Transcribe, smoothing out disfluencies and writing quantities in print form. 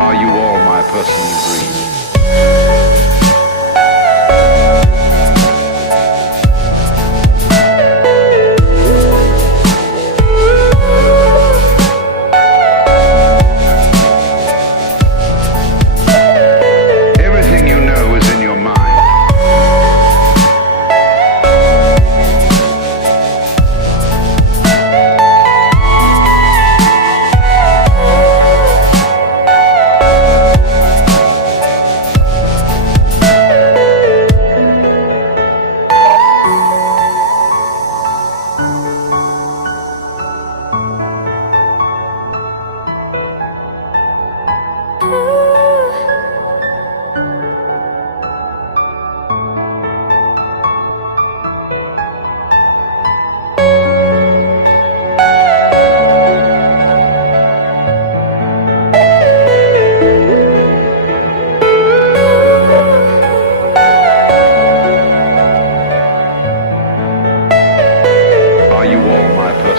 Are you all my personal dreams? Everything you know is in your mind. Are you all my personal